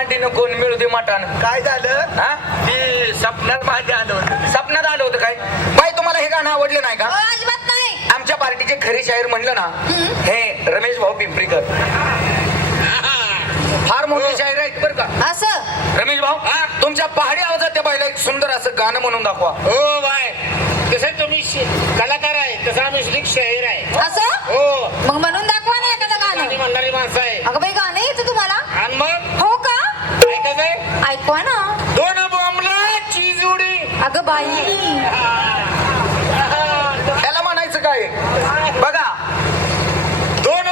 अंडी नको आणि मिळू दे मटण? काय झालं? हा? ती सपनात माझ्या आलं होतं. सपनात आलं होतं काय? बाई तुम्हाला हे गाणं आवडलं नाही का? अजिबात नाही. आमच्या पार्टीचे खरे शाहीर म्हणलं ना हे रमेश भाऊ पिंपरीकर. फार मोठे शाहीर आहेत बरं का. असं? रमेश भाऊ तुमच्या पहाडी आवाजात त्या बाईला एक सुंदर असं गाणं म्हणून दाखवा. हो बाय. तसं तुम्ही शि- कलाकार आहे तसा आम्ही श्रीक शाहीर आहे. असं? हो. मग म्हणून दाखवा ना एखादं गाणी. गाणं म्हणणारी माणसं आहे. अगं बाई गाणं येतं तुम्हाला आणि मग हो का ऐकत आहे ऐकवा ना दोन बॉम्बला चीज उडी अगं बाई त्याला म्हणायचं काय? बघा. दोन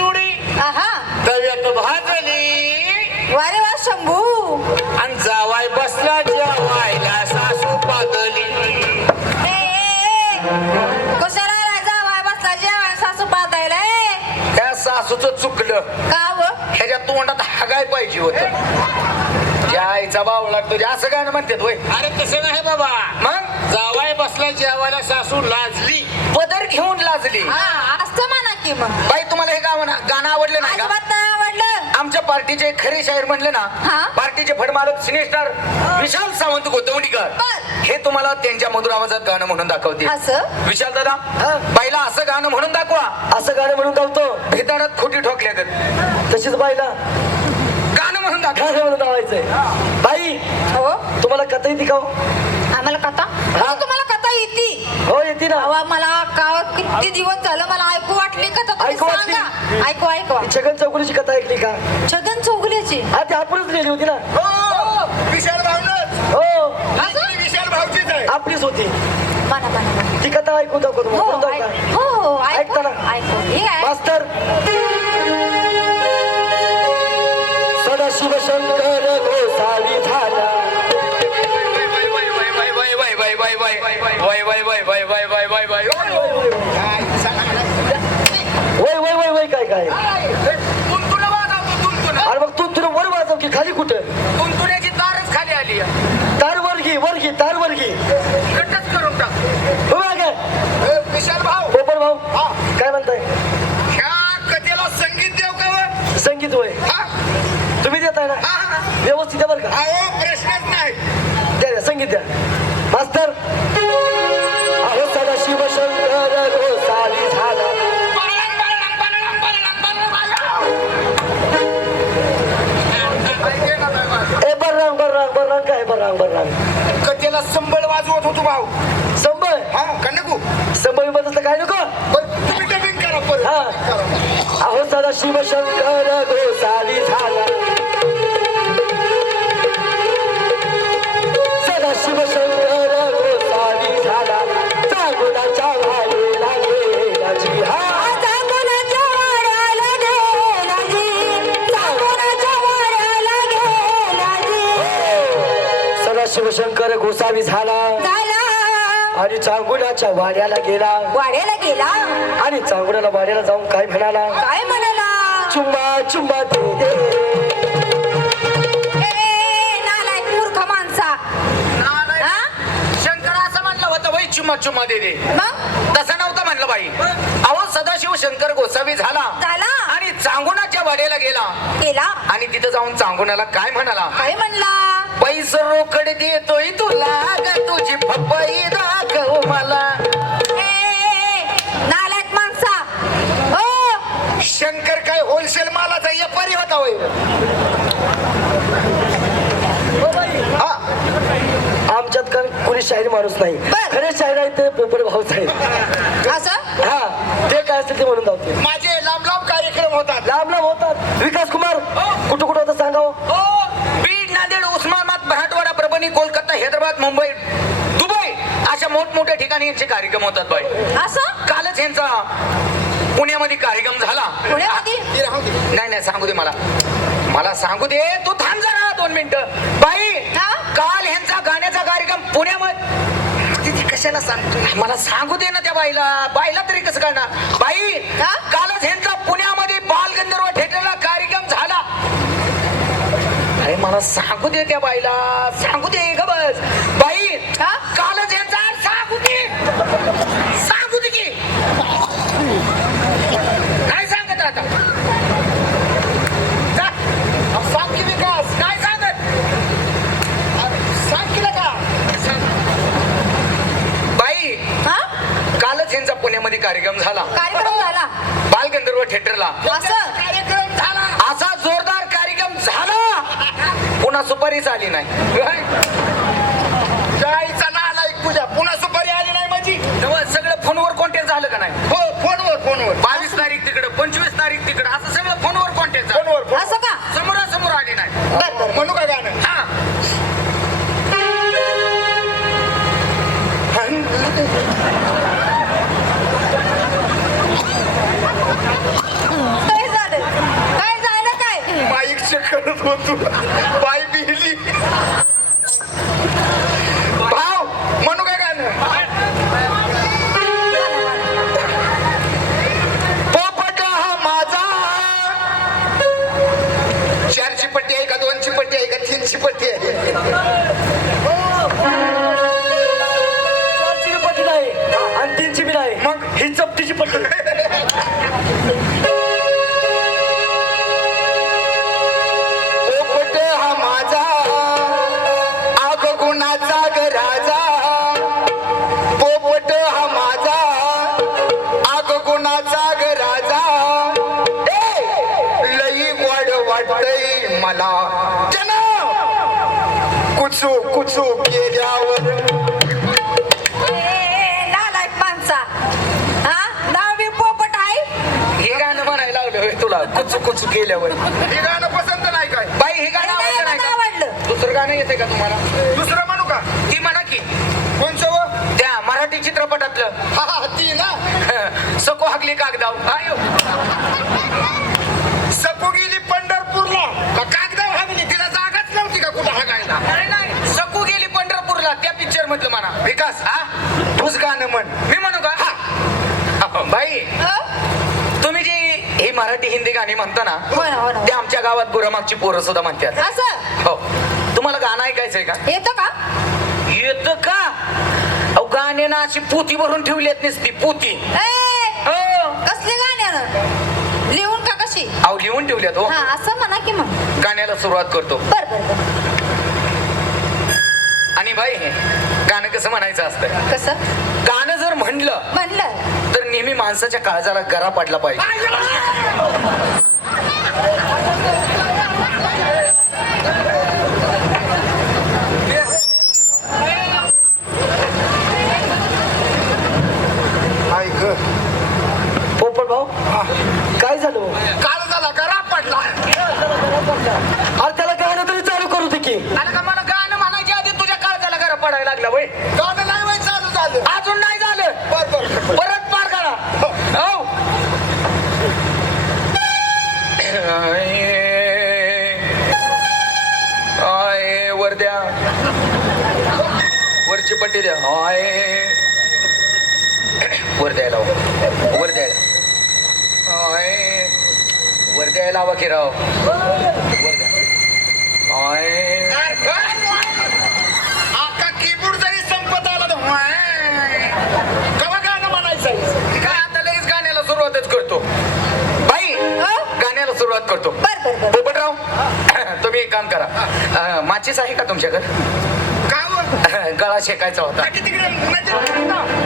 उडी आहा. तव्यात भाजली. वारे वा शंभू. आणि जावाय बसला जेवायला सासू ए. कशाला राजा वाय बसला जेवण सासू पातायला ए? त्या सासूचं चुकलं. का व? ह्याच्या तोंडात हागाय पाहिजे होत. ज्या आईचा भाव लागतो जे असं गाणं म्हणतात होय. अरे तसं नाही बाबा. मग? जावाय बसला जेवायला सासू लाजली. पदर घेऊन लाजली. हा असतं म्हणा की मग. बाई तुम्हाला हे गाणं गाणं आवडलं नाही का? अजिबात नाही आवडलं. आमच्या पार्टीचे खरे शाहीर म्हणले ना हा? पार्टीचे फडमालक सिनेस्टार विशाल सावंत गोतवणीकर. बर. हे तुम्हाला त्यांच्या मधुर आवाजात गाणं म्हणून दाखवते. असं? विशाल दादा बाईला असं गाणं म्हणून दाखवा. असं गाणं म्हणून गावतो भेदानात खोटी ठोकल्या तशीच बाईला. म्हणून लावायचंय बाई हो? तुम्हाला कथा येते का हो? आम्हाला कथा? हो, तुम्हाला कथा येते. हो येते ना. अवा मला का किती दिवस झालं मला ऐकू वाटली कथा तुम्ही ऐकू वाटली? सांगा. ऐकू ऐकवा छगन चौकुलीची कथा ऐकली का? छगन चौगुल्याची हा ती आपणच लिहिली होती ना. हो विशाल भावनच हो. असं? विशाल भाऊचीच आहे. आपलीच होती. म्हणा म्हणा म्हणा. ती कथा ऐकून दाखव हो तुम्हाला ऐक- का हो हो ऐकू ऐकताना. ऐकू हे आहे. मास्तर. वय वय वय वय काय काय तुंतुन वाजवतो तुंतुन अरे मग तू तुला वर वाजव की खाली कुठं तुंतुण्याची तारच खाली आली तार वर घे वर घे तार वर घे कटच करून टाक वाजवत होतो भाऊ. संबळ हा का नको? संबळ बदलतं काय नको? तुम्ही डबिंग करा परत हा. dubbing करा. अहो सदाशिव शंकर गोसावी झाला. सदाशिव शंकर जी. सदाशिव शंकर गोसावी झाला. आणि चांगुणाच्या वाड्याला गेला. वाड्याला गेला. आणि चांगुणाला वाड्याला जाऊन काय म्हणाला? काय म्हणाला? चुम्मा चुम्मा दे दे ए, नालायक मूर्ख माणसा? शंकर असं म्हणलं होतं वय चुम्मा चुम्मा दे दे तसं नव्हतं म्हणलं बाई. अहो सदाशिव शंकर गोसावी झाला. झाला. आणि चांगुणाच्या वाड्याला गेला. गेला. आणि तिथं जाऊन चांगुणाला काय म्हणाला? पैस रोकड देतोय तुला ग तुझी पपई दाखव मला. नालायक माणसा. ओ शंकर काय होलसेल मालाचा व्यापारी होता होय? हा. आमच्यात कारण कोणी शाहीर माणूस नाही. बर. खरे शाहीर आहेत ते पोपट भाऊच आहेत. असं? हा. ते काय असेल ते म्हणून धावते माझे लांब लांब कार्यक्रम होतात. लांब लांब होतात. विकास कुमार कुठं कुठं होतं सांगावं? मुंबई दुबई अशा मोठमोठ्या ठिकाणी यांचे कार्यक्रम होतात बाई. असं? कालच यांचा पुण्यामध्ये कार्यक्रम झाला. पुण्यामध्ये? राहू दे. नाही नाही सांगू दे मला. मला सांगू दे तू थांब जरा दोन मिनिटं. बाई हा? काल ह्यांचा गाण्याचा कार्यक्रम पुण्यामध्ये. कशाला सांगतो मला सांगू दे ना त्या बाईला. बाईला तरी कसं कळणार? बाई हा? कालच ह्यांचा पुण्यामध्ये बालगंधर्व झाला मला सांगू दे त्या बाईला सांगू दे ग बस. बाई कालच यांचा सांगू दे. सांगू दे की. काय सांगत आता. सांग की विकास काय सांगत. सांग कालच यांचा पुण्यामध्ये कार्यक्रम झाला. कार्यक्रम झाला. बालगंधर्व थिएटरला. सुपारीच आली नाही? जायचा नाला एक तुझ्या. पुन्हा सुपारी आली नाही माझी. सगळं फोनवर कॉन्टॅक्ट झालं का नाही? हो फोनवर फोनवर. बावीस तारीख तिकडं पंचवीस तारीख तिकडं असं सगळं फोनवर कॉन्टॅक्ट झालं. फोनवर फोन असं का? समोरासमोर आली नाही. म्हणू का गाणं? हा. काय झालं? काय झालं काय? माईकचे करत होतो. कुचू केल्यावर नालायक माणसा. हा? बी पोपट आहे? हे गाणं म्हणायला लावलं होय तुला. कुचू कुचू केल्यावर. हे गाणं पसंत नाही काय? बाई हे गाणं आवडलं नाही का? आवडलं. दुसरं गाणं येते का तुम्हाला? दुसरं म्हणू का? ती म्हणा की. कोणचं व? त्या मराठी चित्रपटातलं. हा हा ती ना? सको हागली कागदाव. आयो. सपू गेली पंढरपूरला का कागदाव हागली तिला जागाच नव्हती का कुठं हागायला नाही नाही सकू गेली पंढरपूरला त्या पिक्चर मधलं म्हणा विकास हा? तूच गाणं म्हण? मी म्हणू का? हा. बाई? तुम्ही जी ही मराठी हिंदी गाणी म्हणता ना हो ना हो ना. ते आमच्या गावात बुरामागची पोरं सुद्धा म्हणतात. असं? हो. तुम्हाला गाणं ऐकायचंय का? येतं का? येत का? अहो गाण्यानं अशी पोती भरून ठेवली आहेत नुसती पोती. हो. कसली गाण्यानं लिहून का कशी? अहो लिहून ठेवल्यात हो. हा असं म्हणा की मग. गाण्याला सुरुवात करतो. बर. आणि बाई गाणं कसं म्हणायचं असतं? कसं? गाणं जर म्हणलं म्हणलं. तर नेहमी माणसाच्या काळजाला गरा पडला पाहिजे. ऐक. पोपट भाऊ काय झालं? काल झाला का राप पडला. अरे त्याला गाणं तरी चालू करू दे का मला गाणं म्हणायच्या आधी तुझ्या काळजाला लागला वय. गाणं नाही माहिती चालू झालं. अजून नाही झालं. बर बर परत पार करा. हो. आय वर द्या. वरची पट्टी द्या. आय. वर द्यायला लावा. वर द्यायला. आय. वर द्यायला हवा की राव. माचीस आहे का तुमच्याकडे का व? गळा शेकायचा होता तिकडे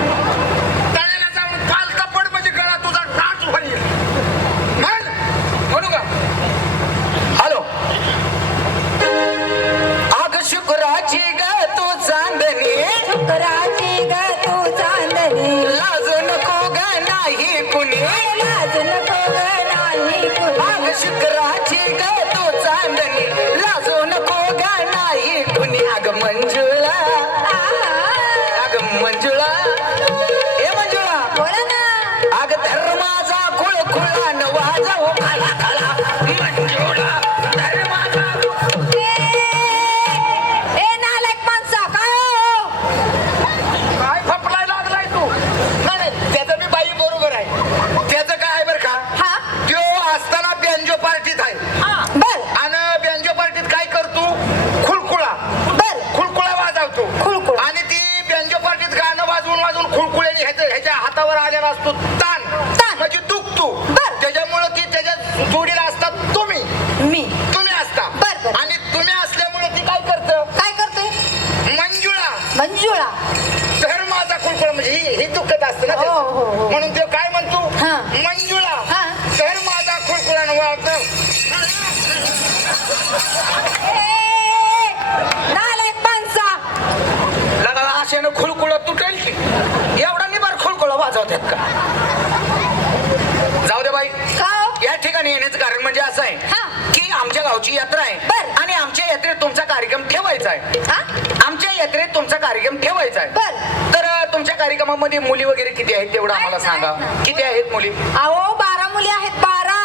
गावची यात्रा आहे. बर. आणि आमच्या यात्रेत तुमचा कार्यक्रम ठेवायचा आहे. हा? आमच्या यात्रेत तुमचा कार्यक्रम ठेवायचा आहे. बर. तर अ, तुमच्या कार्यक्रमामध्ये मुली वगैरे किती आहेत तेवढं आम्हाला आहेत, सांगा. आहेत ना. किती आहेत मुली? अहो बारा मुली आहेत बारा.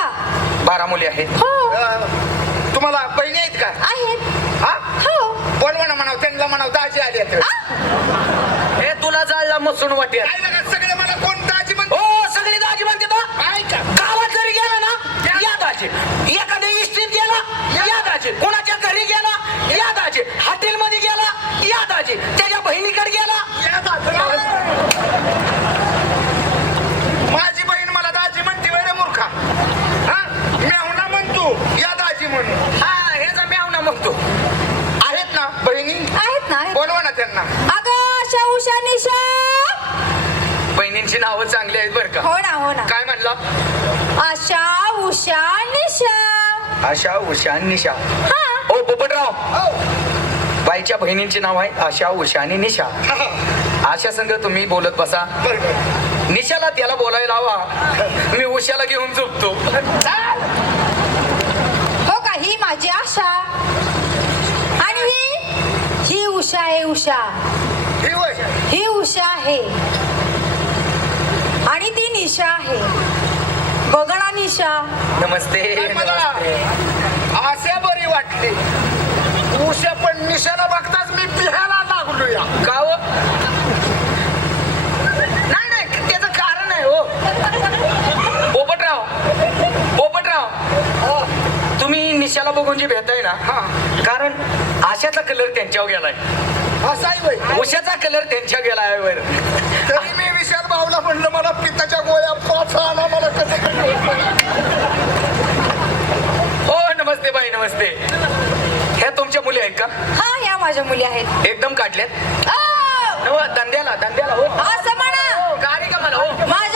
बारा मुली आहेत. हो. अं, तुम्हाला बहिणी आहेत का? आहेत. हा? हो. बोलवा ना म्हणाव? त्यांना म्हणाव दाजी आली आहेत हे तुला जाळला मसून वाटेल काय सगळे मला कोण दाजी म्हणते हो सगळी दाजी म्हणते तो काय का गावात जरी गेला ना या दाजी एखाद्या इस्टीत गेला या दाजी कोणाच्या घरी गेला या दाजी हॉटेलमध्ये गेला या दाजी त्याच्या बहिणीकडे गेला या दाजी. माझी बहीण मला दाजी म्हणते वय रे मूर्खा हा मेहुणा म्हणतो या दाजी म्हणून हा हे जर म्याव ना म्हणतो आहेत ना बहिणी आहेत ना आहेत. बोलवा ना त्यांना अगं बहिणींची नावं चांगली आहेत बरं का. हो ना हो ना. काय म्हणला आशा उषा निशा. आशा उषा निशा. हा. ओ पोपटराव. बाईच्या बहिणींची नाव आहे आशा उषा आणि निशा. आशा संघ तुम्ही बोलत बसा. निशाला त्याला बोलायला हवा. मी उशाला घेऊन झोपतो. हो का ही माझी आशा. आणि ही? ही उषा आहे उषा. ही ही उषा आहे. आणि ती निशा आहे. बघणा निशा. नमस्ते मला आशा बरी वाटली. उषा पण निशाला बघताच मी पिहायला लागलो या का हो? नाही नाही त्याचं कारण आहे हो. पोपटराव पोपटराव तुम्ही निशाला बघून जे भेटाय ना हा. कारण आशाचा कलर त्यांच्यावर गेलाय. असाही वय उशाचा कलर त्यांच्या गेलाय वर तरी मी विशाल भाऊला म्हणलं मला पित्ताच्या गोळ्या पाच आणा मला कसं हो नमस्ते बाई नमस्ते. ह्या तुमच्या मुली आहेत का? हा या माझ्या मुली आहेत. एकदम काढल्यात नव धंद्याला धंद्याला हो. असं म्हणा. गाडी का मला हो. माझ्या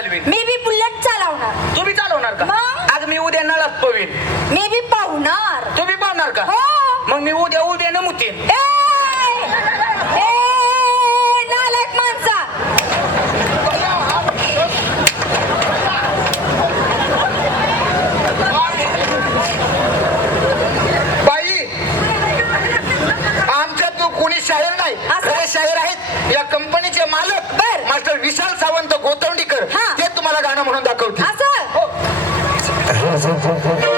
चालवेन. मी बी बुलेट चालवणार. तू बी चालवणार का? मग? आज मी उद्या नळात पवीन. मी बी पाहुणार. तू बी पाहणार का? हो. मग मी उद्या उद्या नमुतीन. ए, Gracias.